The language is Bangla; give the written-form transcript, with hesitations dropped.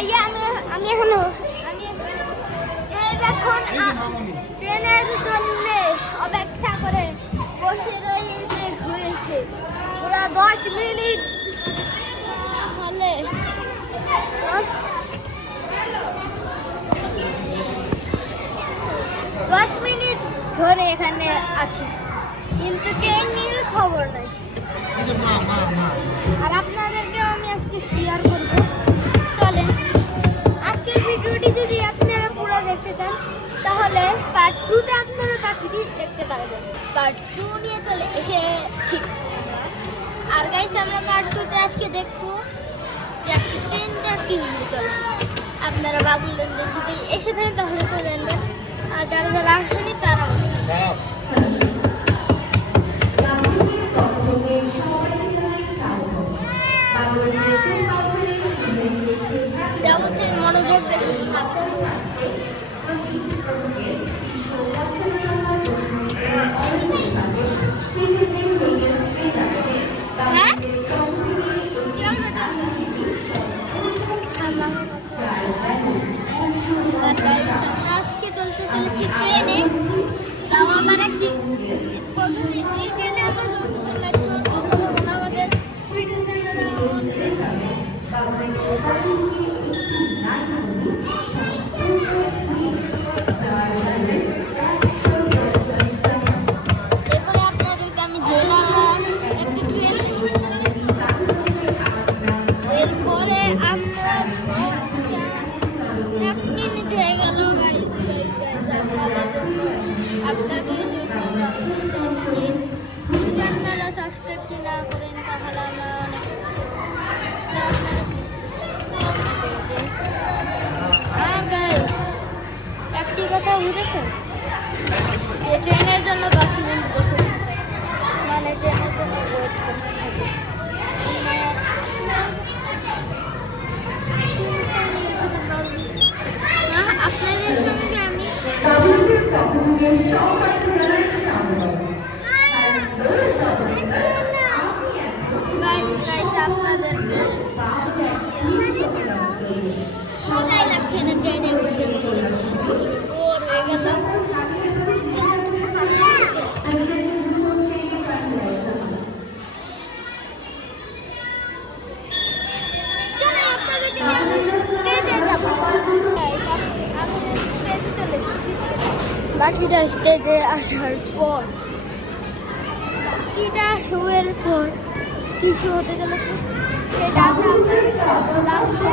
ভাইয়া আমি এখনো এই দেখুন ট্রেনের জন্য অপেক্ষা করে বসে রয়েছে হয়েছে পুরা 10 মিনিট হলে 10 মিনিট ধরে এখানে আছে কিন্তু ট্রেনের খবর নাই। আর আপনাদেরকেও আমি আজকে শেয়ার করবো। চলেন আজকের ভিডিওটি যদি আপনারা পুরো দেখতে চান তাহলে পার্ট 2-তে আপনারা পাখিটি দেখতে পারবেন। পার্ট 2 নিয়ে চলে এসেছি। আর গাইস আমরা পার্ট 2-তে আজকে দেখবো যে আজকে ট্রেনটা কিভাবে চলে। আপনারা বাবুল্যান্ডে যদি এসে থাকেন তাহলে তো জানবেন, আর যারা যারা আসেনি তারাও। মনোযোগ দেখুন। আজকে চলতে চলেছি ট্রেনে, তাও আবার একটি প্রথমে এই ট্রেনে আমরা যতক্ষণ আমাদের ভিডিও এরপরে আপনাদেরকে আমি জেলার একটি ট্রেন, এরপরে আমরা 1 মিনিট হয়ে গেল গাইস আপনাদের জন্য। যদি আপনারা সাবস্ক্রাইব না করেন তাহলে আমরা অনেক একটি কথা বুঝেছেন যে ট্রেনের জন্য 10 মিনিট বসে মানে ট্রেনের জন্য ওয়েট করতে হবে। আপনাদের সঙ্গে আমি আপনাদেরকে মজাই লাগছে না ট্রেনে বসে বোর হয়ে গেলাম। বাকিটা স্টেজে আসার পর বাকিটা শোয়ের পর কিছু হতে চলেছে সেটা আমরা লাস্টে